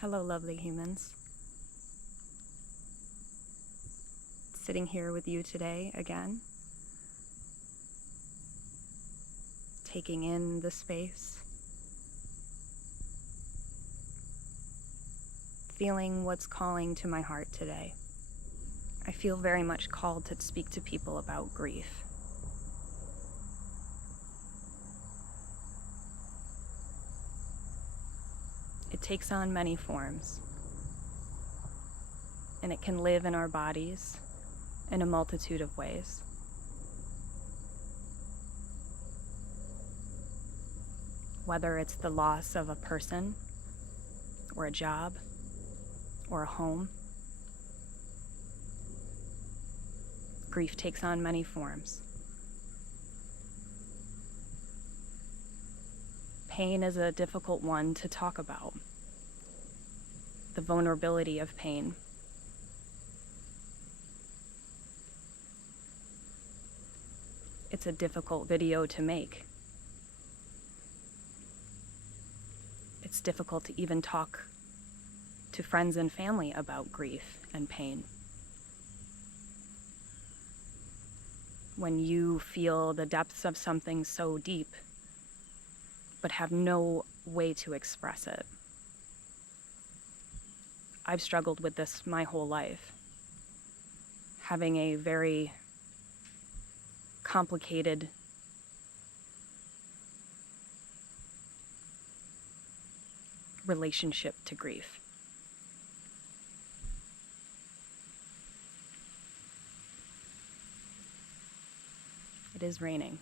Hello, lovely humans. Sitting here with you today again, taking in the space, feeling what's calling to my heart today. I feel very much called to speak to people about grief. It takes on many forms, and it can live in our bodies in a multitude of ways. Whether it's the loss of a person, or a job, or a home, grief takes on many forms. Pain is a difficult one to talk about. The vulnerability of pain. It's a difficult video to make. It's difficult to even talk to friends and family about grief and pain. When you feel the depths of something so deep, but have no way to express it. I've struggled with this my whole life, having a very complicated relationship to grief. It is raining.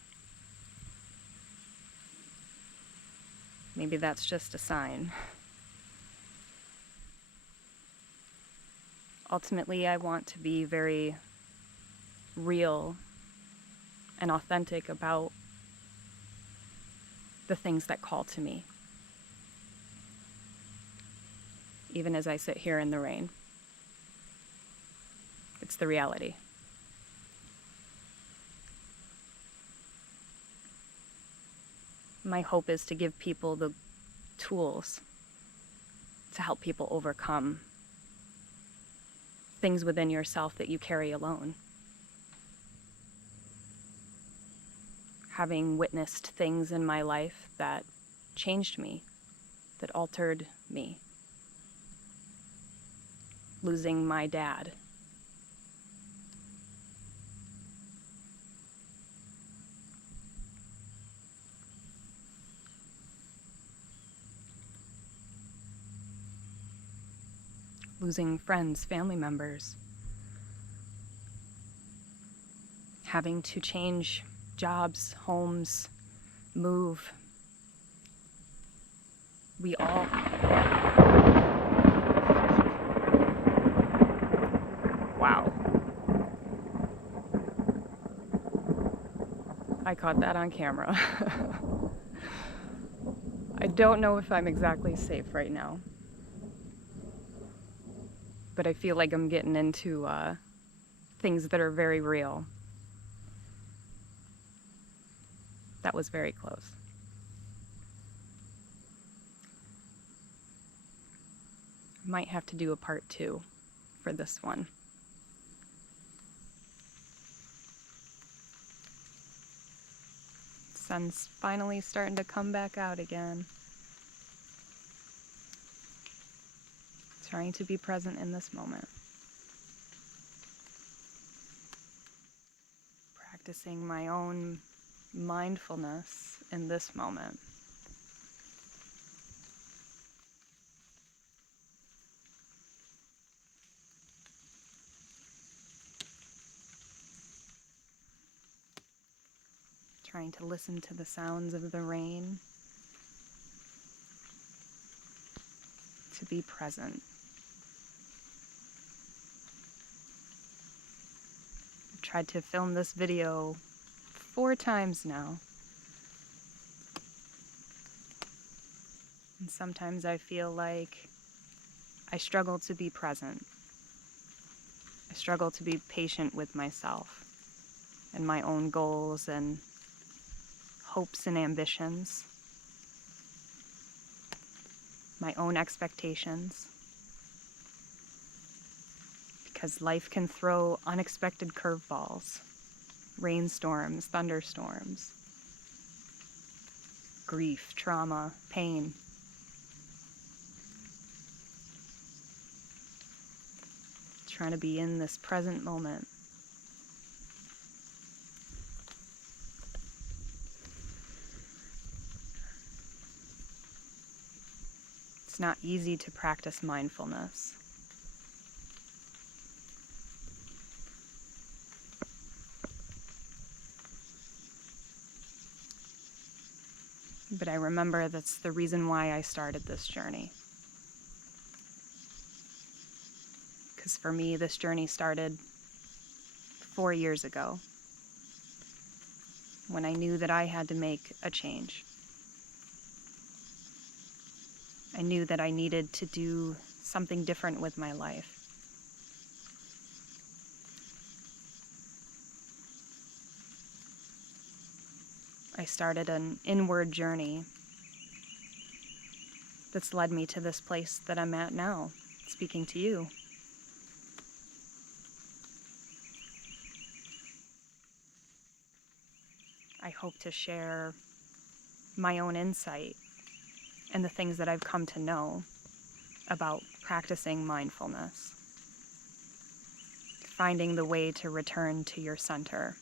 Maybe that's just a sign. Ultimately, I want to be very real and authentic about the things that call to me, even as I sit here in the rain. It's the reality. My hope is to give people the tools to help people overcome things within yourself that you carry alone. Having witnessed things in my life that changed me, that altered me. Losing my dad. Losing friends, family members. Having to change jobs, homes, move. We all... Wow. I caught that on camera. I don't know if I'm exactly safe right now. But I feel like I'm getting into things that are very real. That was very close. Might have to do a part 2 for this one. Sun's finally starting to come back out again. Trying to be present in this moment. Practicing my own mindfulness in this moment. Trying to listen to the sounds of the rain. To be present. I've tried to film this video 4 times now. And sometimes I feel like I struggle to be present. I struggle to be patient with myself and my own goals and hopes and ambitions. my own expectations, because life can throw unexpected curveballs, rainstorms, thunderstorms, grief, trauma, pain. Trying to be in this present moment. It's not easy to practice mindfulness. But I remember that's the reason why I started this journey. Because for me, this journey started 4 years ago, when I knew that I had to make a change. I knew that I needed to do something different with my life. I started an inward journey that's led me to this place that I'm at now, speaking to you. I hope to share my own insight and the things that I've come to know about practicing mindfulness, finding the way to return to your center.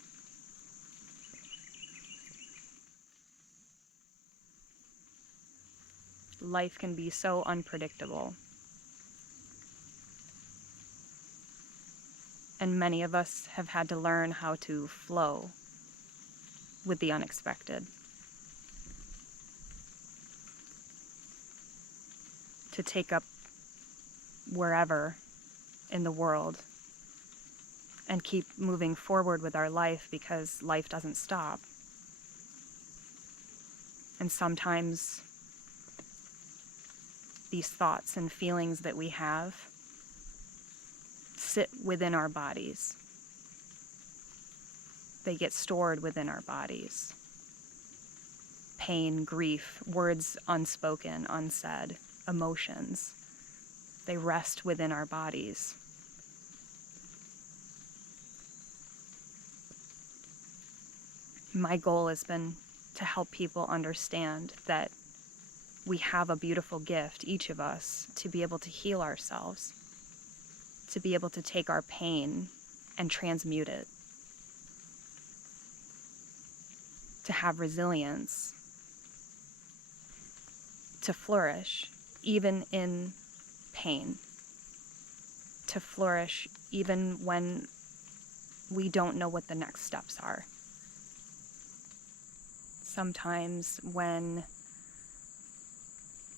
Life can be so unpredictable, and many of us have had to learn how to flow with the unexpected, to take up wherever in the world and keep moving forward with our life, because life doesn't stop. And sometimes these thoughts and feelings that we have sit within our bodies. They get stored within our bodies. Pain, grief, words unspoken, unsaid, emotions, they rest within our bodies. My goal has been to help people understand that we have a beautiful gift, each of us, to be able to heal ourselves, to be able to take our pain and transmute it, to have resilience, to flourish even in pain, to flourish even when we don't know what the next steps are. Sometimes when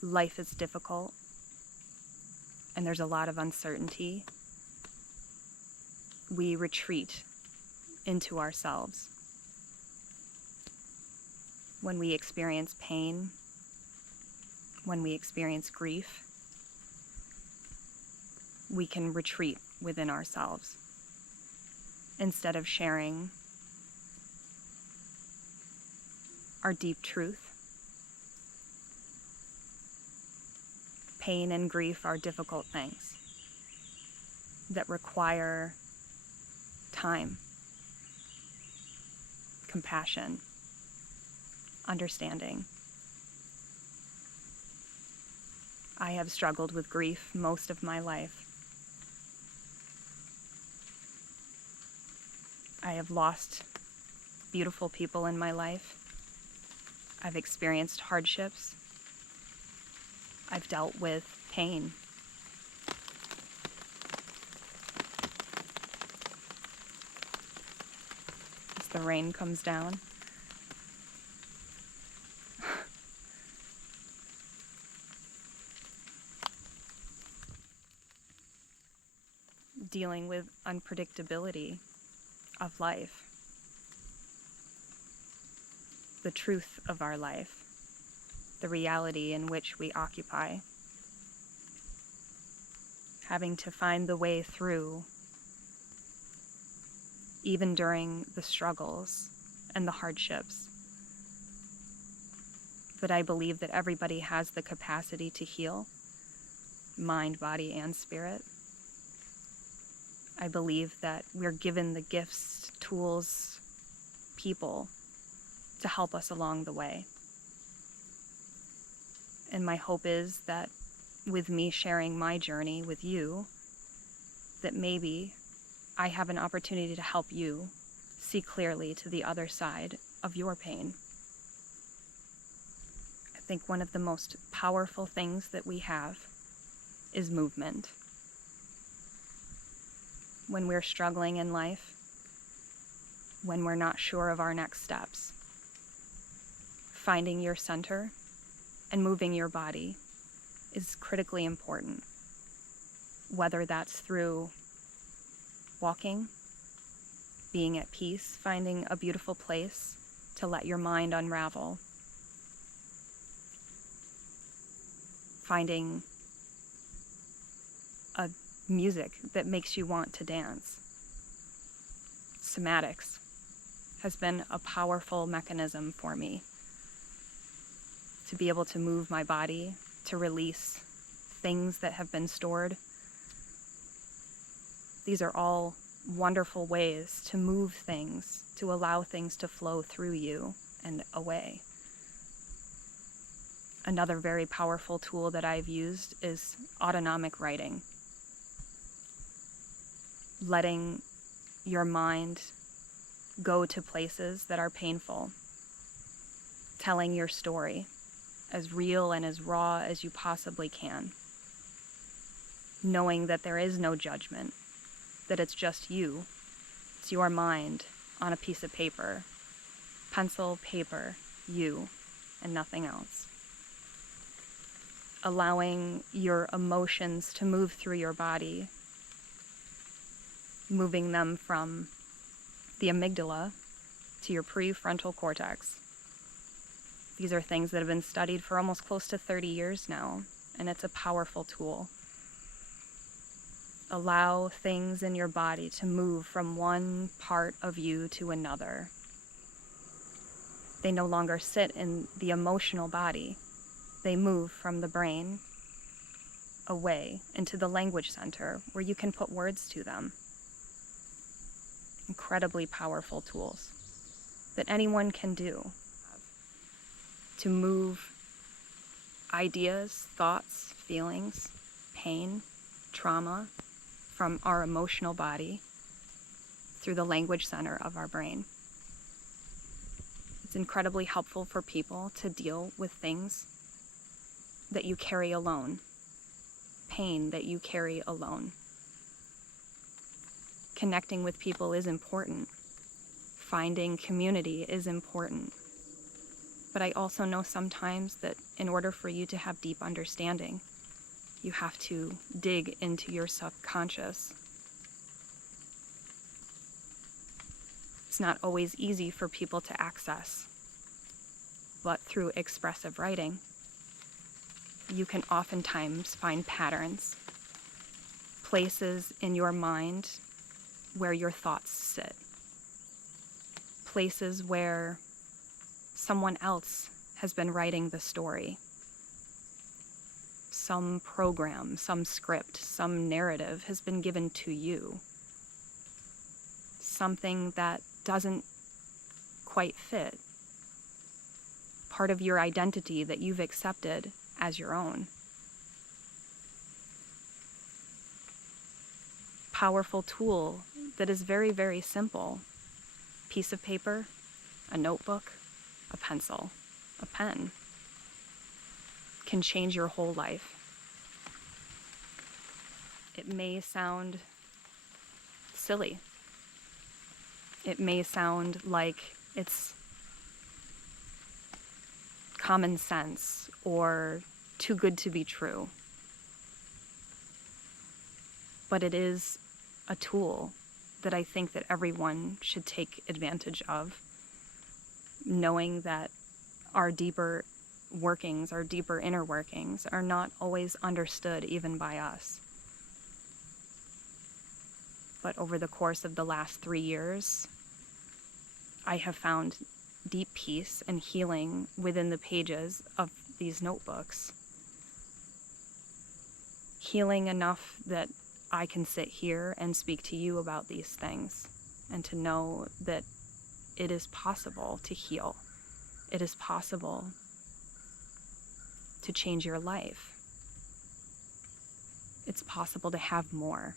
life is difficult and there's a lot of uncertainty, we retreat into ourselves. When we experience pain, when we experience grief, we can retreat within ourselves instead of sharing our deep truth. Pain and grief are difficult things that require time, compassion, understanding. I have struggled with grief most of my life. I have lost beautiful people in my life. I've experienced hardships. I've dealt with pain. As the rain comes down, dealing with unpredictability of life, the truth of our life, the reality in which we occupy, having to find the way through even during the struggles and the hardships, but I believe that everybody has the capacity to heal, mind, body, and spirit. I believe that we're given the gifts, tools, people to help us along the way. And my hope is that with me sharing my journey with you, that maybe I have an opportunity to help you see clearly to the other side of your pain. I think one of the most powerful things that we have is movement. When we're struggling in life, when we're not sure of our next steps, finding your center and moving your body is critically important. Whether that's through walking, being at peace, finding a beautiful place to let your mind unravel, finding a music that makes you want to dance. Somatics has been a powerful mechanism for me to be able to move my body, to release things that have been stored. These are all wonderful ways to move things, to allow things to flow through you and away. Another very powerful tool that I've used is autonomic writing. Letting your mind go to places that are painful. Telling your story as real and as raw as you possibly can. Knowing that there is no judgment, that it's just you. It's your mind on a piece of paper. Pencil, paper, you, and nothing else. Allowing your emotions to move through your body, moving them from the amygdala to your prefrontal cortex. These are things that have been studied for almost close to 30 years now, and it's a powerful tool. Allow things in your body to move from one part of you to another. They no longer sit in the emotional body. They move from the brain away into the language center where you can put words to them. Incredibly powerful tools that anyone can do to move ideas, thoughts, feelings, pain, trauma from our emotional body through the language center of our brain. It's incredibly helpful for people to deal with things that you carry alone, pain that you carry alone. Connecting with people is important. Finding community is important. But I also know sometimes that in order for you to have deep understanding, you have to dig into your subconscious. It's not always easy for people to access, but through expressive writing, you can oftentimes find patterns, places in your mind where your thoughts sit, places where someone else has been writing the story. Some program, some script, some narrative has been given to you. Something that doesn't quite fit. Part of your identity that you've accepted as your own. Powerful tool that is very, very simple. Piece of paper, a notebook, a pencil, a pen can change your whole life. It may sound silly. It may sound like it's common sense or too good to be true. But it is a tool that I think that everyone should take advantage of, knowing that our deeper workings, our deeper inner workings, are not always understood even by us. But over the course of the last 3 years, I have found deep peace and healing within the pages of these notebooks. Healing enough that I can sit here and speak to you about these things, and to know that it is possible to heal. It is possible to change your life. It's possible to have more,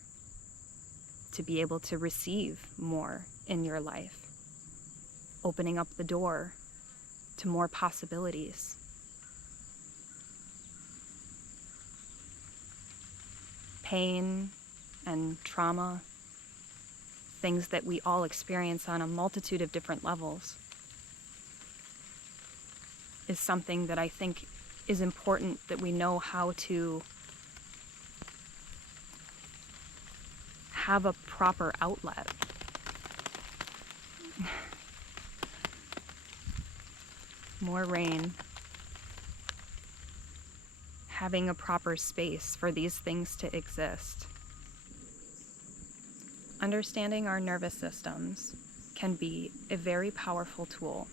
to be able to receive more in your life, opening up the door to more possibilities. Pain and trauma, things that we all experience on a multitude of different levels, is something that I think is important that we know how to have a proper outlet. More rain. Having a proper space for these things to exist. Understanding our nervous systems can be a very powerful tool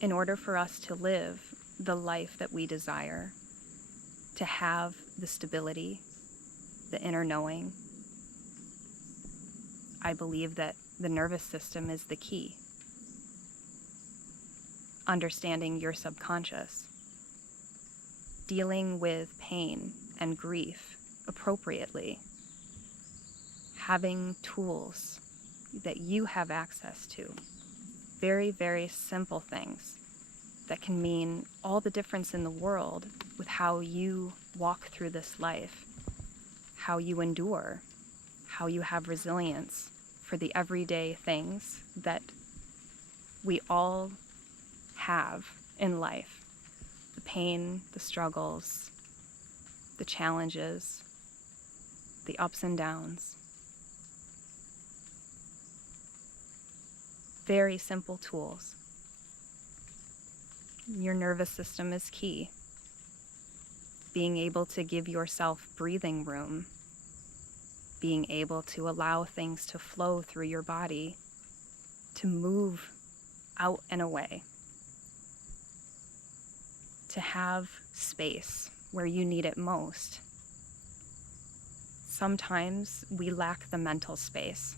in order for us to live the life that we desire, to have the stability, the inner knowing. I believe that the nervous system is the key. Understanding your subconscious, dealing with pain and grief appropriately, having tools that you have access to, very, very simple things that can mean all the difference in the world with how you walk through this life, how you endure, how you have resilience for the everyday things that we all have in life. The pain, the struggles, the challenges, the ups and downs. Very simple tools. Your nervous system is key. Being able to give yourself breathing room, being able to allow things to flow through your body, to move out and away, to have space where you need it most. Sometimes we lack the mental space.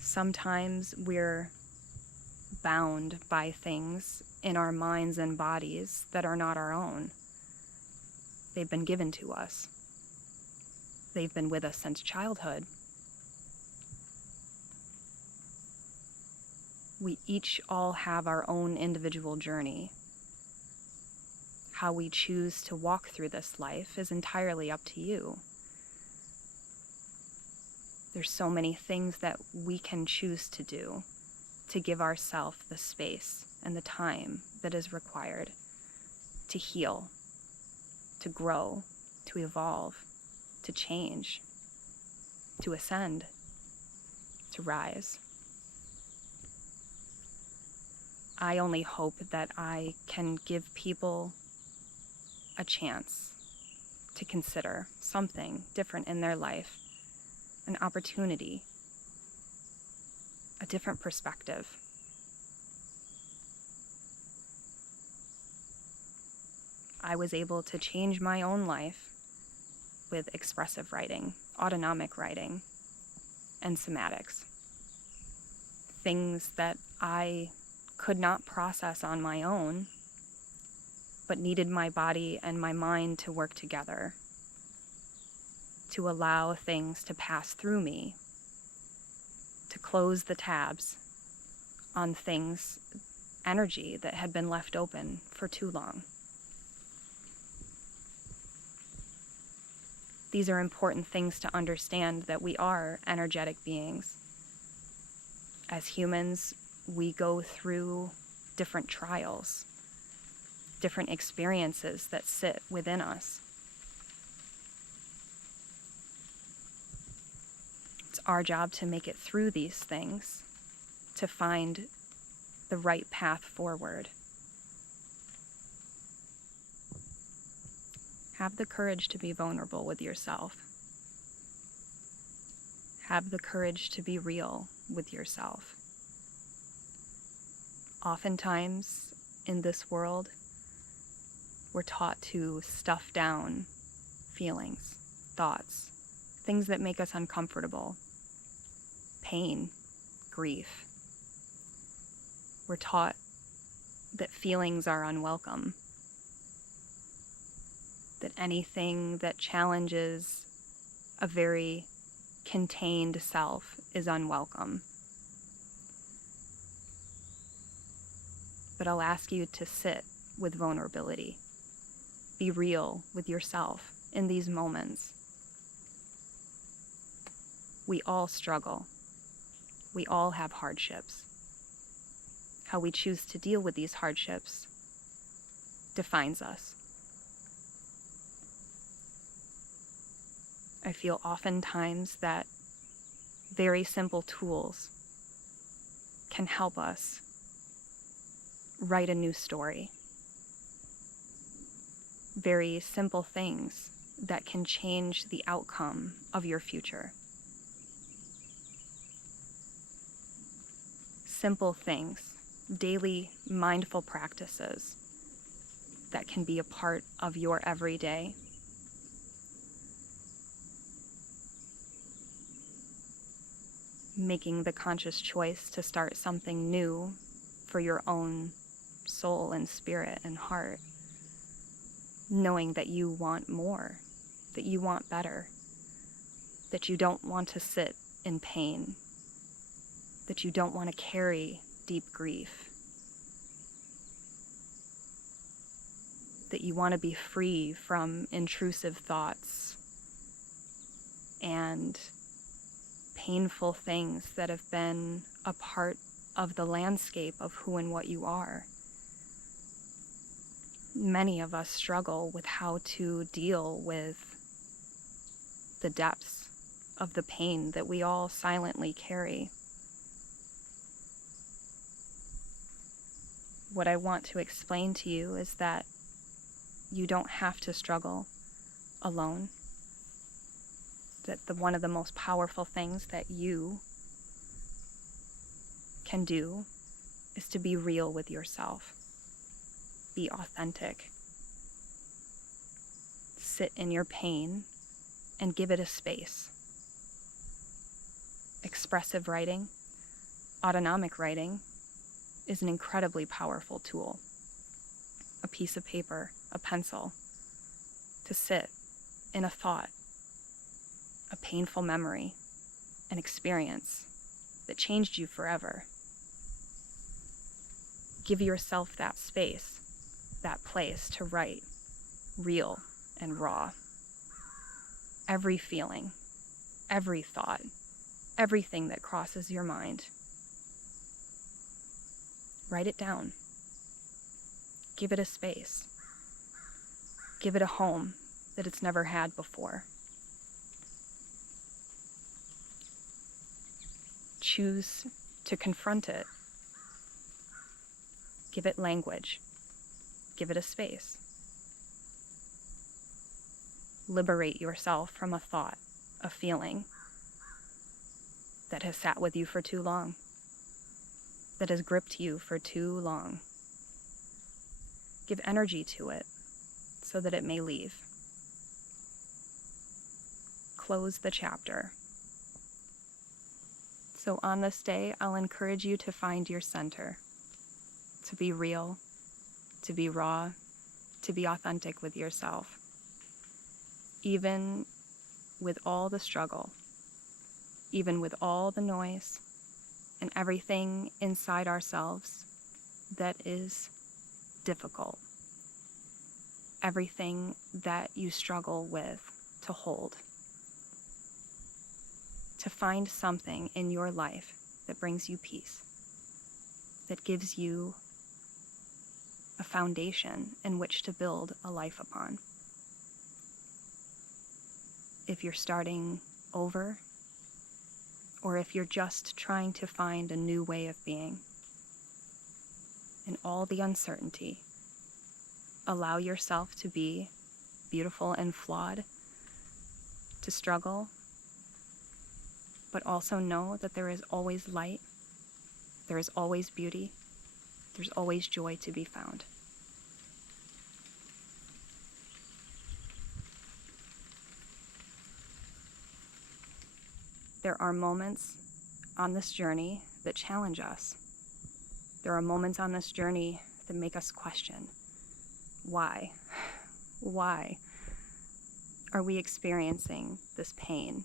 Sometimes we're bound by things in our minds and bodies that are not our own. They've been given to us. They've been with us since childhood. We each all have our own individual journey. How we choose to walk through this life is entirely up to you. There's so many things that we can choose to do to give ourselves the space and the time that is required to heal, to grow, to evolve, to change, to ascend, to rise. I only hope that I can give people a chance to consider something different in their life, an opportunity, a different perspective. I was able to change my own life with expressive writing, autonomic writing, and somatics. Things that I could not process on my own, but needed my body and my mind to work together to allow things to pass through me, to close the tabs on things, energy that had been left open for too long. These are important things to understand, that we are energetic beings. As humans, we go through different trials, different experiences that sit within us. It's our job to make it through these things, to find the right path forward. Have the courage to be vulnerable with yourself. Have the courage to be real with yourself. Oftentimes in this world, we're taught to stuff down feelings, thoughts, things that make us uncomfortable, pain, grief. We're taught that feelings are unwelcome, that anything that challenges a very contained self is unwelcome. But I'll ask you to sit with vulnerability. Be real with yourself in these moments. We all struggle. We all have hardships. How we choose to deal with these hardships defines us. I feel oftentimes that very simple tools can help us write a new story. Very simple things that can change the outcome of your future. Simple things, daily mindful practices that can be a part of your everyday. Making the conscious choice to start something new for your own soul and spirit and heart. Knowing that you want more, that you want better, that you don't want to sit in pain, that you don't want to carry deep grief, that you want to be free from intrusive thoughts and painful things that have been a part of the landscape of who and what you are. Many of us struggle with how to deal with the depths of the pain that we all silently carry. What I want to explain to you is that you don't have to struggle alone. That one of the most powerful things that you can do is to be real with yourself. Be authentic. Sit in your pain and give it a space. Expressive writing, autonomic writing, is an incredibly powerful tool. A piece of paper, a pencil, to sit in a thought, a painful memory, an experience that changed you forever. Give yourself that space, that place to write, real and raw. Every feeling, every thought, everything that crosses your mind. Write it down. Give it a space. Give it a home that it's never had before. Choose to confront it. Give it language. Give it a space. Liberate yourself from a thought, a feeling that has sat with you for too long, that has gripped you for too long. Give energy to it so that it may leave. Close the chapter. So on this day, I'll encourage you to find your center, to be real, to be raw, to be authentic with yourself. Even with all the struggle, even with all the noise and everything inside ourselves that is difficult, everything that you struggle with to hold, to find something in your life that brings you peace, that gives you a foundation in which to build a life upon. If you're starting over, or if you're just trying to find a new way of being, in all the uncertainty, allow yourself to be beautiful and flawed, to struggle, but also know that there is always light, there is always beauty, There's always joy to be found. There are moments on this journey that challenge us. There are moments on this journey that make us question, why? Why are we experiencing this pain,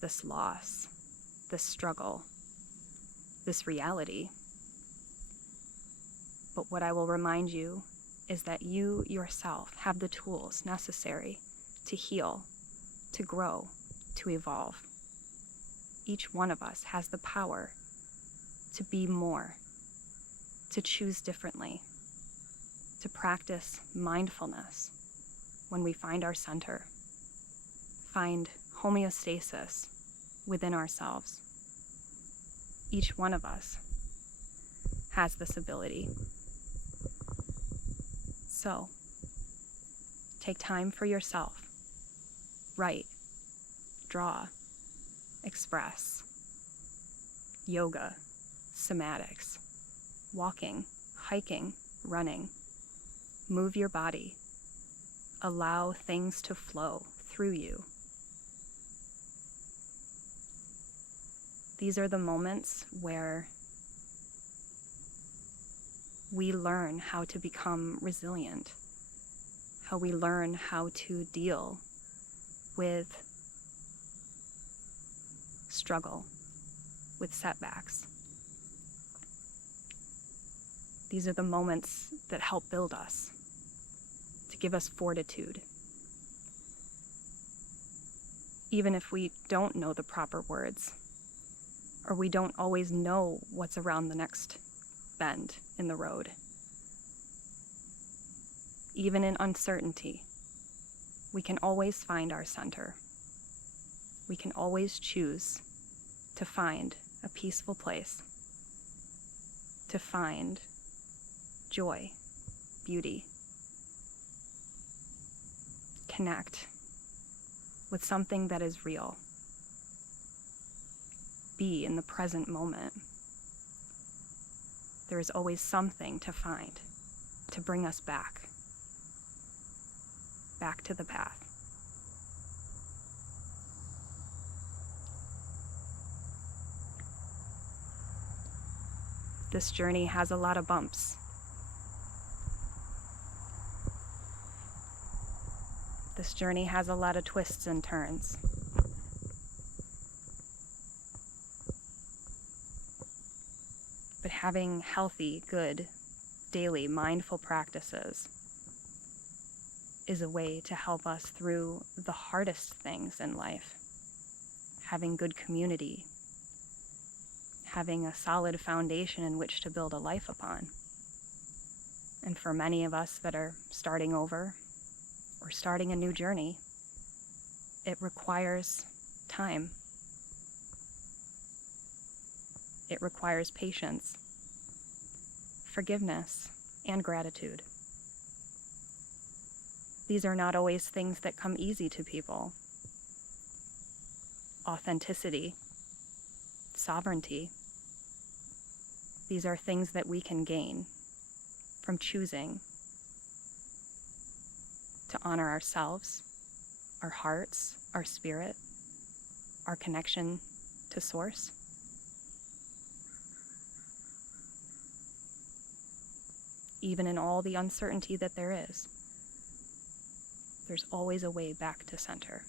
this loss, this struggle, this reality? But what I will remind you is that you yourself have the tools necessary to heal, to grow, to evolve. Each one of us has the power to be more, to choose differently, to practice mindfulness when we find our center, find homeostasis within ourselves. Each one of us has this ability. So, take time for yourself. Write, draw, express. Yoga, somatics, walking, hiking, running. Move your body. Allow things to flow through you. These are the moments where we learn how to become resilient, how we learn how to deal with struggle, with setbacks. These are the moments that help build us, to give us fortitude. Even if we don't know the proper words, or we don't always know what's around the next bend in the road. Even in uncertainty, we can always find our center. We can always choose to find a peaceful place, to find joy, beauty, connect with something that is real. Be in the present moment. There is always something to find, to bring us back to the path. This journey has a lot of bumps. This journey has a lot of twists and turns. But having healthy, good, daily, mindful practices is a way to help us through the hardest things in life. Having good community, having a solid foundation in which to build a life upon. And for many of us that are starting over or starting a new journey, it requires time. It requires patience, forgiveness, and gratitude. These are not always things that come easy to people. Authenticity, sovereignty, these are things that we can gain from choosing to honor ourselves, our hearts, our spirit, our connection to Source. Even in all the uncertainty that there is, there's always a way back to center.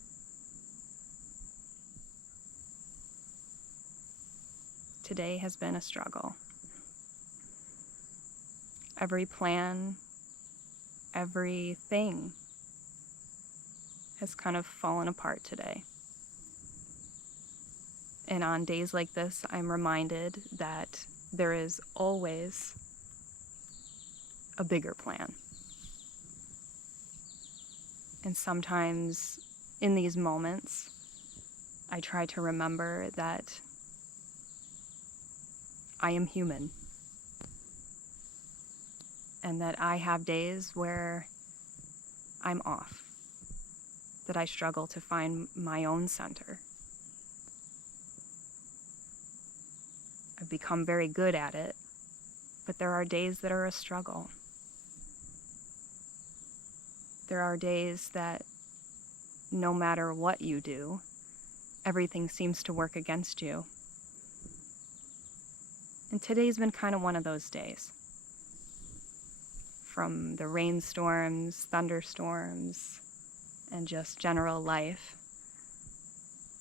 Today has been a struggle. Every plan, everything has kind of fallen apart today. And on days like this, I'm reminded that there is always a bigger plan. And sometimes in these moments, I try to remember that I am human. And that I have days where I'm off, that I struggle to find my own center. I've become very good at it, But there are days that are a struggle. There are days that no matter what you do, everything seems to work against you. And today's been kind of one of those days. From the rainstorms, thunderstorms, and just general life,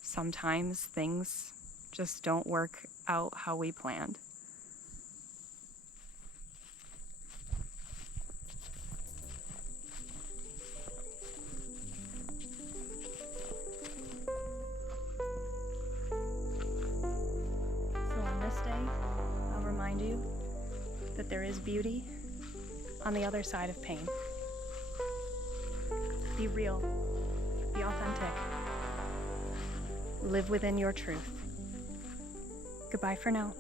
sometimes things just don't work out how we planned. So on this day, I'll remind you that there is beauty on the other side of pain. Be real. Be authentic. Live within your truth. Goodbye for now.